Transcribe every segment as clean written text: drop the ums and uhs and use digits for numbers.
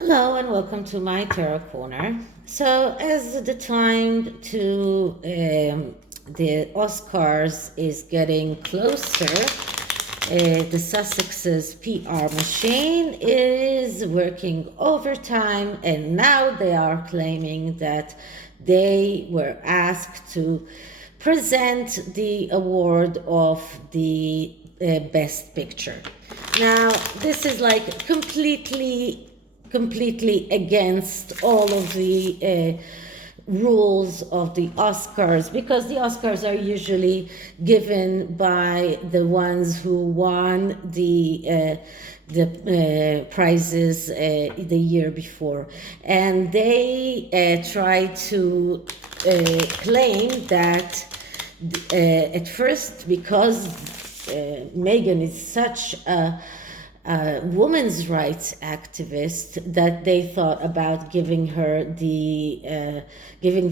Hello and welcome to my Tarot Corner. So, as the time to the Oscars is getting closer, the Sussex's PR machine is working overtime, and now they are claiming that they were asked to present the award of the Best Picture. Now, this is like completely against all of the rules of the Oscars, because the Oscars are usually given by the ones who won the prizes the year before, and they try to claim that at first, because Meghan is such a women's rights activist, that they thought about giving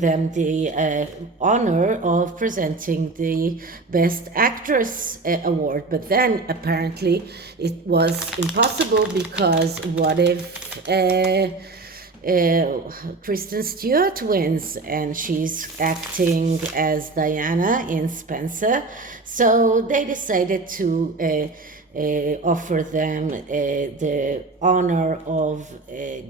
them the honor of presenting the Best Actress award. But then apparently it was impossible, because what if Kristen Stewart wins and she's acting as Diana in Spencer? So they decided to offer them the honor of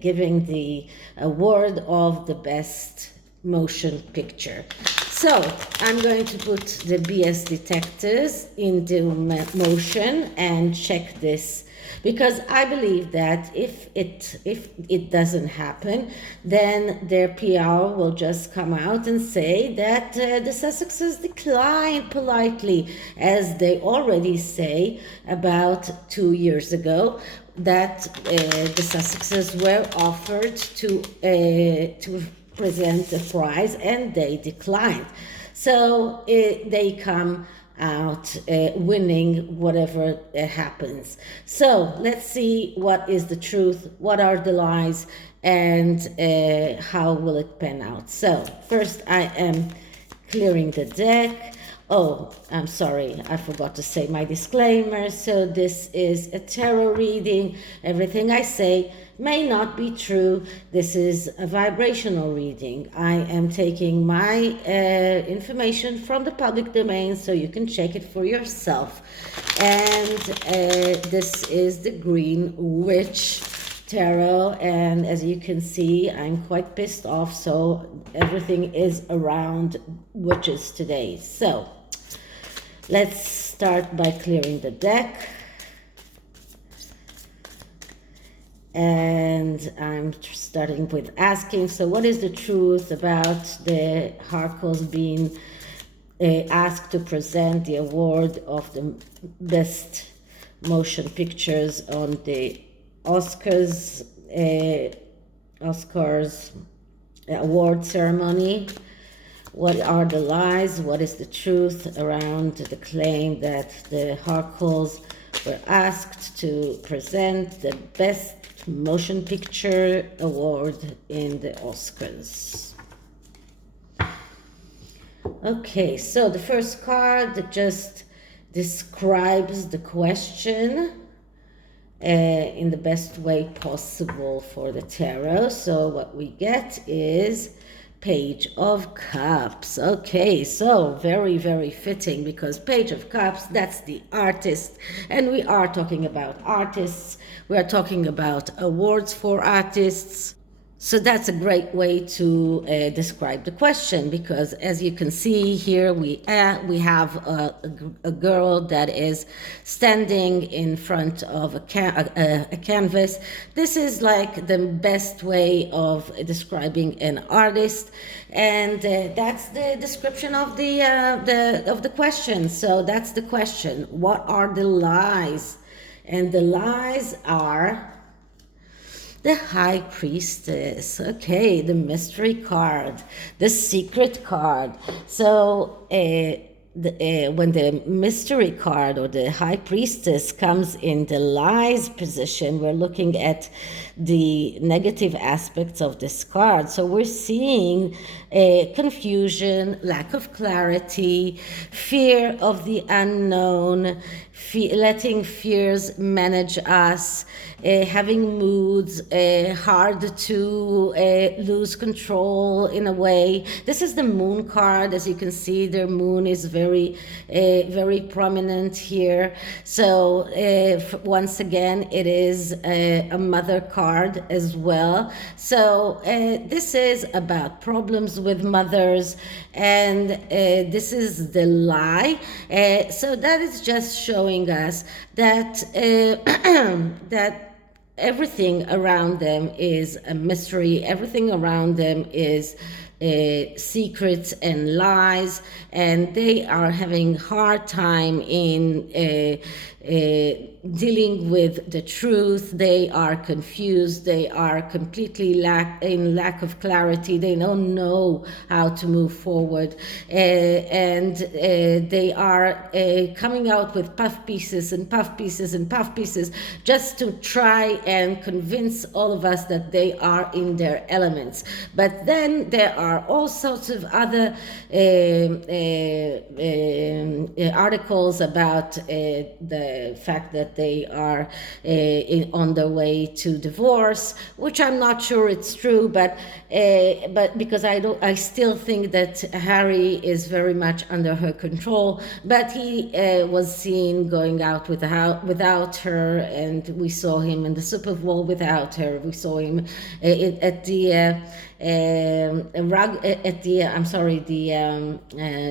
giving the award of the Best Motion Picture. So I'm going to put the BS detectors into motion and check this, because I believe that if it doesn't happen, then their PR will just come out and say that the Sussexes declined politely, as they already say about 2 years ago, that the Sussexes were offered to present a prize and they declined. So they come out winning whatever happens. So let's see what is the truth, what are the lies, and how will it pan out. So first I am clearing the deck. Oh, I'm sorry, I forgot to say my disclaimer. So this is a tarot reading. Everything I say may not be true. This is a vibrational reading. I am taking my information from the public domain, so you can check it for yourself. And this is the Green Witch Tarot, and as you can see, I'm quite pissed off, so everything is around witches today. So let's start by clearing the deck. And I'm starting with asking, so what is the truth about the Harkles being asked to present the award of the Best Motion Pictures on the Oscars award ceremony? What are the lies? What is the truth around the claim that the Harkles were asked to present the Best Motion Picture Award in the Oscars? Okay, so the first card just describes the question in the best way possible for the tarot. So what we get is Page of Cups. Okay, so very, very fitting, because Page of Cups, that's the artist. And we are talking about artists. We are talking about awards for artists. So that's a great way to describe the question, because as you can see here, we have a girl that is standing in front of a canvas. This is like the best way of describing an artist, and that's the description of the question. So that's the question: what are the lies? And the lies are the High Priestess. Okay, the mystery card, the secret card. So when the mystery card or the High Priestess comes in the lies position, we're looking at the negative aspects of this card. So we're seeing confusion, lack of clarity, fear of the unknown, letting fears manage us, having moods, hard to lose control in a way. This is the moon card. As you can see, their moon is very, very prominent here. So once again, it is a mother card as well. So this is about problems with mothers, and this is the lie. So that is just showing us that that everything around them is a mystery. Everything around them is secrets and lies, and they are having hard time in dealing with the truth. They are confused. They are completely in lack of clarity. They don't know how to move forward, and they are coming out with puff pieces and puff pieces and puff pieces just to try and convince all of us that they are in their elements. But then there are all sorts of other articles about the fact that they are on their way to divorce, which I'm not sure it's true, but because I still think that Harry is very much under her control. But he was seen going out without her, and we saw him in the Super Bowl without her. We saw him at the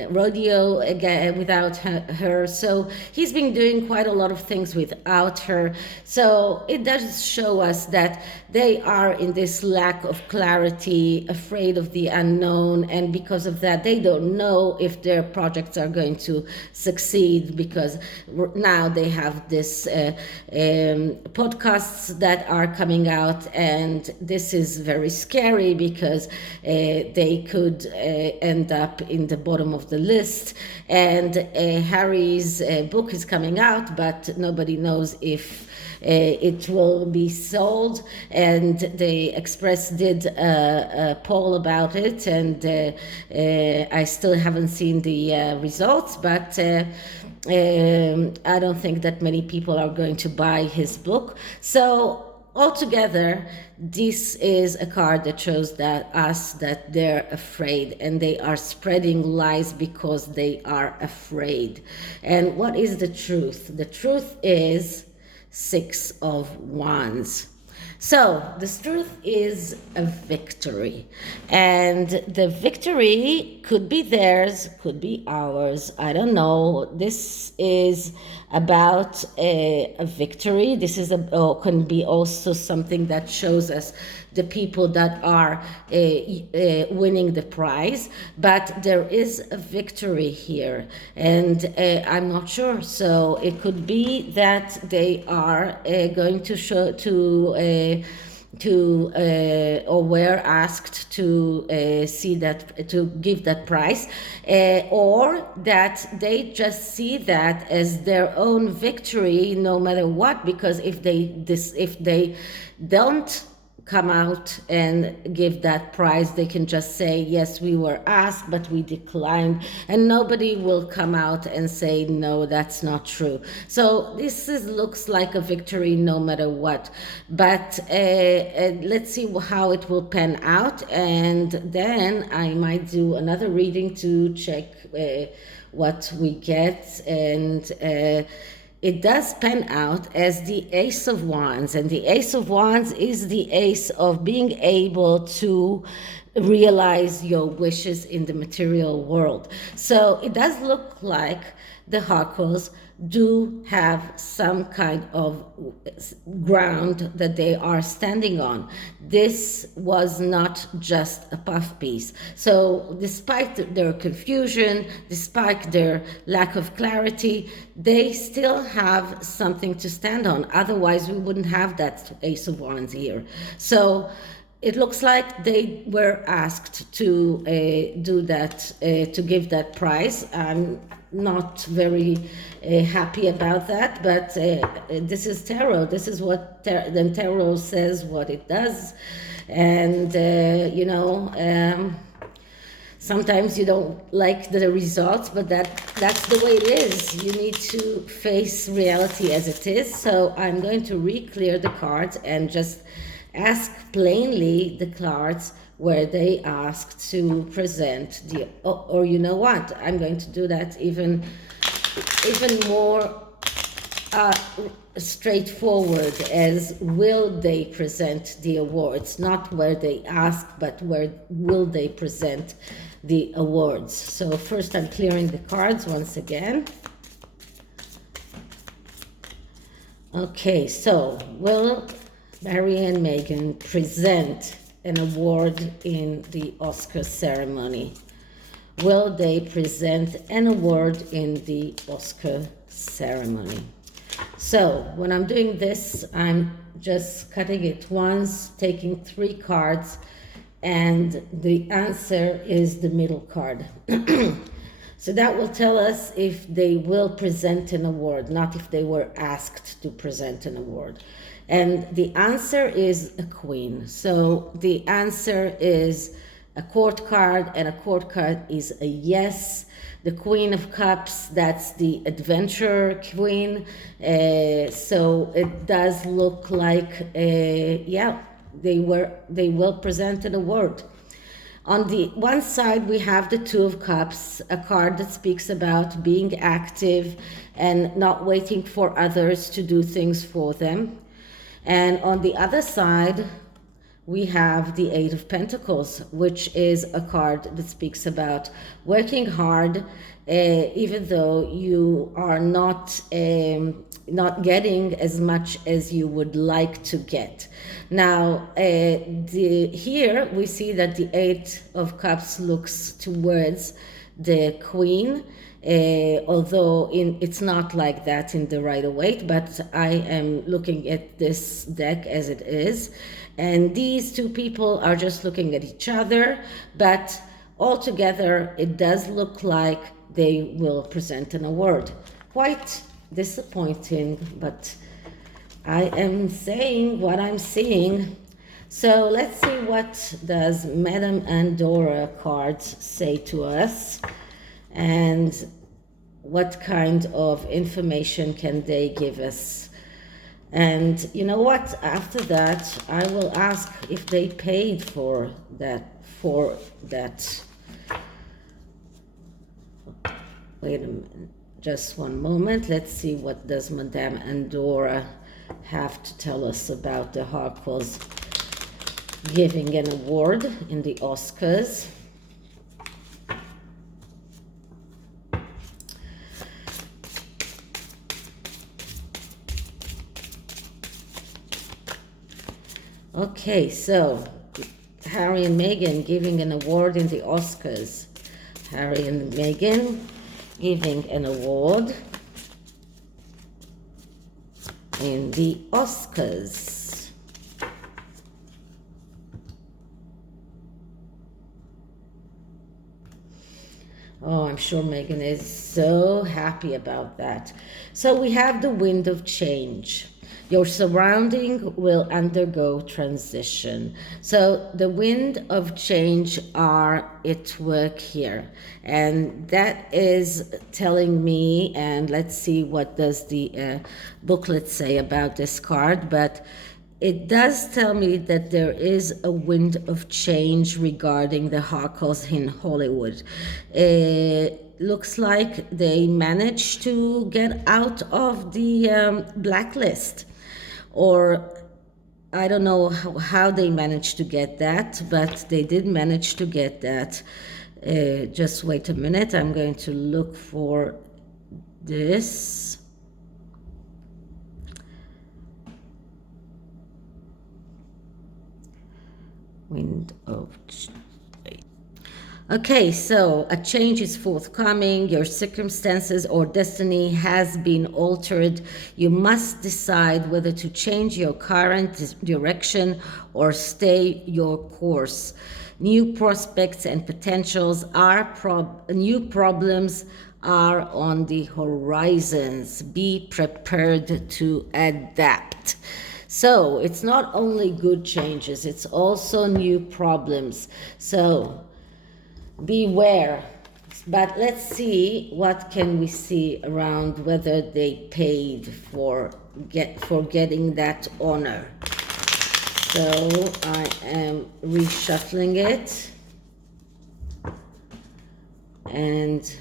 rodeo again without her. So he's been doing quite a lot of things without her. So it does show us that they are in this lack of clarity, afraid of the unknown, and because of that they don't know if their projects are going to succeed, because now they have this podcasts that are coming out, and this is very scary because they could end up in the bottom of the list. And Harry's book is coming out, but nobody knows if it will be sold. And the Express did a poll about it, and I still haven't seen the results, but I don't think that many people are going to buy his book. So altogether, this is a card that shows that they're afraid, and they are spreading lies because they are afraid. And what is the truth? The truth is 6 of Wands. So the truth is a victory, and the victory could be theirs, could be ours. I don't know. This is about a victory. This is can be also something that shows us the people that are winning the prize, but there is a victory here, and I'm not sure. So it could be that they are going to show or were asked to give that prize, or that they just see that as their own victory no matter what, because if they don't come out and give that prize, they can just say, yes, we were asked, but we declined, and nobody will come out and say, no, that's not true. So this looks like a victory no matter what, but let's see how it will pan out, and then I might do another reading to check what we get. And it does pan out as the Ace of Wands, and the Ace of Wands is the ace of being able to realize your wishes in the material world. So it does look like the Harkles do have some kind of ground that they are standing on. This was not just a puff piece. So despite their confusion, despite their lack of clarity, they still have something to stand on. Otherwise, we wouldn't have that Ace of Wands here. So it looks like they were asked to do that, to give that prize. I'm not very happy about that, but this is tarot. This is what then tarot says, what it does, and Sometimes you don't like the results, but that's the way it is. You need to face reality as it is. So I'm going to re-clear the cards and just ask plainly the cards where they asked to present the, or you know what, I'm going to do that even more straightforward, as will they present the awards, not where they ask, but where will they present the awards. So first I'm clearing the cards once again. Okay, so will Harry and Meghan present an award in the Oscar ceremony? Will they present an award in the Oscar ceremony? So when I'm doing this, I'm just cutting it once, taking 3 cards, and the answer is the middle card. So that will tell us if they will present an award, not if they were asked to present an award. And the answer is a queen. So the answer is a court card, and a court card is a yes. The Queen of Cups, that's the adventure queen. So it does look like, yeah, they will present an award. On the one side, we have the Two of Cups, a card that speaks about being active and not waiting for others to do things for them. And on the other side, we have the Eight of Pentacles, which is a card that speaks about working hard, even though you are not getting as much as you would like to get. Now, here we see that the Eight of Cups looks towards the Queen, although it's not like that in the Rider-Waite, but I am looking at this deck as it is. And these two people are just looking at each other, but altogether it does look like they will present an award. Quite disappointing, but I am saying what I'm seeing. So let's see what does Madame Endora cards say to us, and what kind of information can they give us. And you know what? After that, I will ask if they paid for that. Wait a minute, just one moment. Let's see what does Madame Endora have to tell us about the Harkles giving an award in the Oscars. Okay, so Harry and Meghan giving an award in the Oscars. Harry and Meghan giving an award in the Oscars. Oh, I'm sure Meghan is so happy about that. So we have the wind of change. Your surrounding will undergo transition. So the wind of change are at work here. And that is telling me, and let's see what does the booklet say about this card, but it does tell me that there is a wind of change regarding the Harkles in Hollywood. Looks like they managed to get out of the blacklist. Or I don't know how they managed to get that, but they did manage to get that. Just wait a minute. I'm going to look for this. Wind of change. Okay, so a change is forthcoming. Your circumstances or destiny has been altered. You must decide whether to change your current direction or stay your course. New prospects and potentials are new problems are on the horizons. Be prepared to adapt. So it's not only good changes, it's also new problems. So beware. But let's see what can we see around whether they paid for getting that honor. So I am reshuffling it, and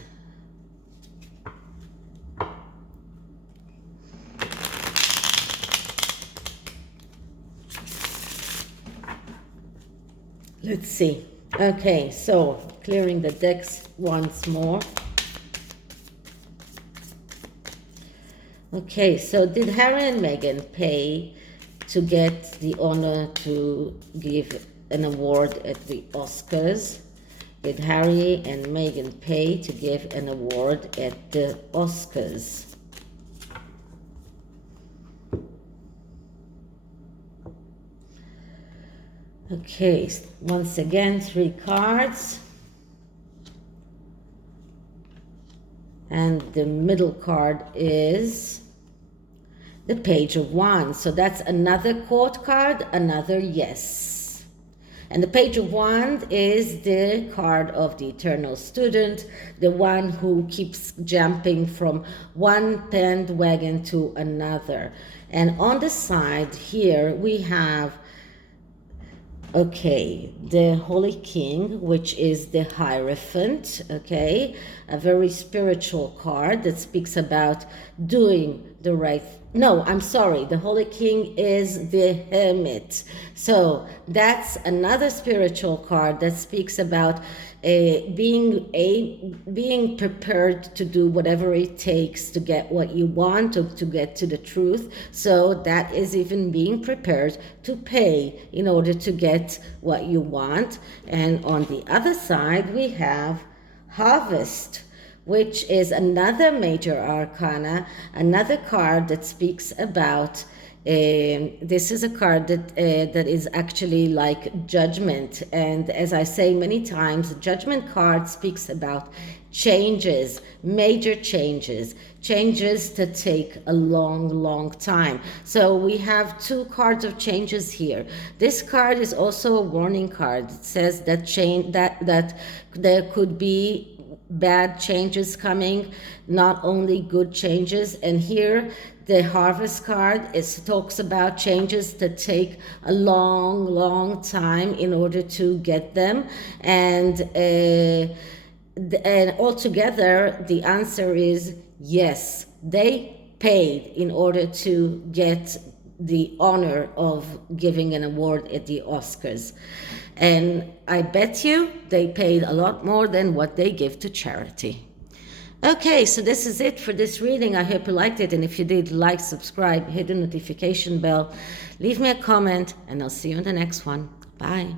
let's see. Okay, so clearing the decks once more. Okay, so did Harry and Meghan pay to get the honor to give an award at the Oscars? Did Harry and Meghan pay to give an award at the Oscars? Okay, once again, 3 cards. And the middle card is the Page of Wands. So that's another court card, another yes. And the Page of Wands is the card of the eternal student, the one who keeps jumping from one bandwagon to another. And on the side here, we have the Holy King, which is the Hierophant, a very spiritual card that speaks about doing the right. No, I'm sorry, the Holy King is the Hermit. So that's another spiritual card that speaks about being prepared to do whatever it takes to get what you want, to get to the truth. So that is even being prepared to pay in order to get what you want. And on the other side, we have Harvest, which is another major arcana, another card that speaks about this is a card that is actually like judgment. And as I say many times, the judgment card speaks about changes, major changes, changes that take a long time. So we have 2 cards of changes here. This card is also a warning card. It says that that there could be bad changes coming, not only good changes. And here the Harvest card talks about changes that take a long time in order to get them. And altogether the answer is yes, they paid in order to get the honor of giving an award at the Oscars. And I bet you they paid a lot more than what they give to charity. Okay, so this is it for this reading. I hope you liked it. And if you did, like, subscribe, hit the notification bell, leave me a comment, and I'll see you in the next one. Bye.